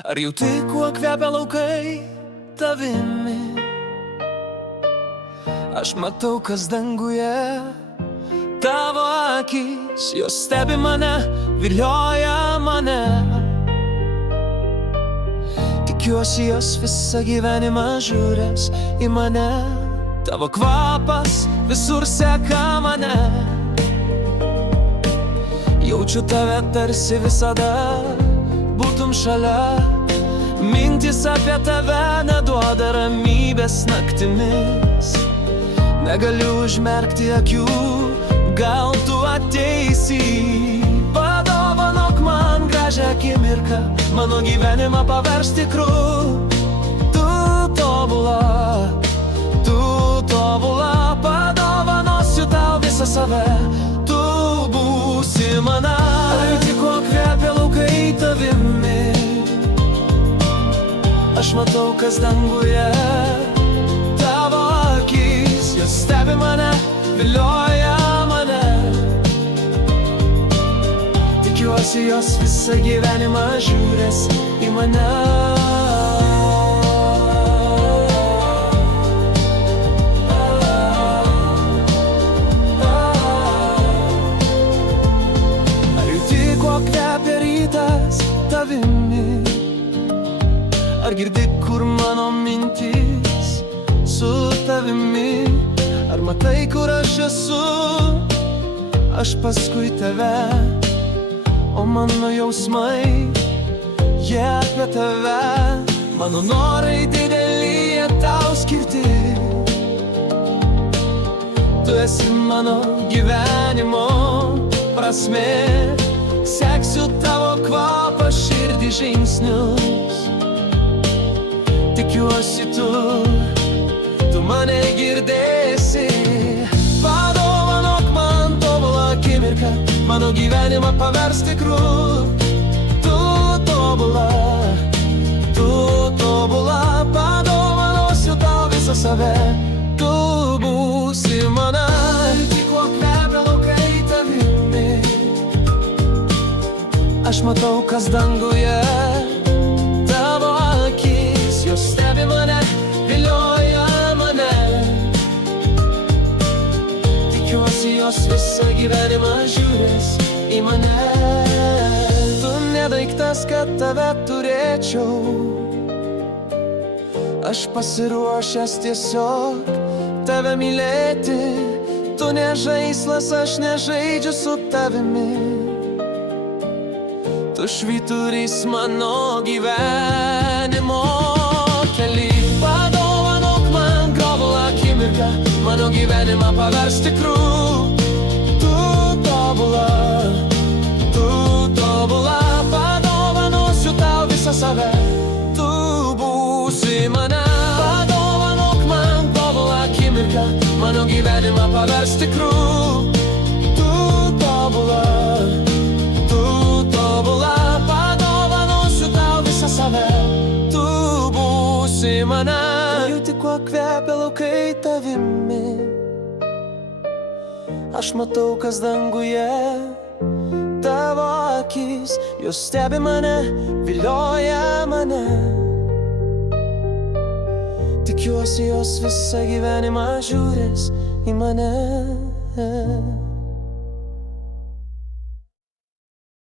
Ar jauti, kuo kvepia laukai tavimi? Aš matau, kas danguje, tavo akys, jos stebi mane, vilioja mane. Tikiuosi, jos visą gyvenimą žiūrės į mane. Tavo kvapas visur seka mane. Jaučiu tave tarsi visada būtum šalia. Mintys apie tave neduoda ramybės naktimis. Negaliu užmerkti akių, gal tu ateisi. Padovanok man gražią akimirką, mano gyvenimą pavers tikru. Tu tobula, padovanosiu tau visą save. Tu būsi mana. Ar jauti, kuo kvepia laukai tavimi? Aš matau, kas danguje, tavo akys, jos stebi mane, vilioja mane. Tikiuosi, jos visą gyvenimą žiūrės į mane. Ar girdi, kur mano mintys su tavimi? Ar matai, kur aš esu? Aš paskui tave, o mano jausmai, jie apie tave. Mano norai dideli, jie tau skirti. Tu esi mano gyvenimo prasmė. Seksiu tavo kvapą, širdį žingsnius. Tikiuosi, tu mane girdėsi. Padovanok man tobulą akimirką, mano gyvenimą pavers tikru. Tu tobula, padovanosiu tau visą save. Tu būsi mana. Tik kuo kvepia laukai tavimi. Aš matau, kas danguje, tavo akys, jos stebi mane, vilioja mane. Tikiuosi, jos visą gyvenimą žiūrės į mane. Tu nedaiktas, kad tave turėčiau. Aš pasiruošęs tiesiog tave mylėti. Tu ne žaislas, aš nežaidžiu su tavimi. Tu švyturys mano gyvenimo kely. Padovanok man gobulą akimirką, mano gyvenimą pavers tikru. Tu tobula, padovanosiu tau visą save. Tu būsi mana. Padovanok man gobulą akimirką, mano gyvenimą pavers tikru. Tu tobula, padovanosiu tau visą save. Tu būsi mana. Jauti, kuo kvepia laukai tavimi. Aš matau, kas danguje, tavo akys, jos stebi mane, vilioja mane. Tikiuosi, jos visą gyvenimą žiūrės į mane.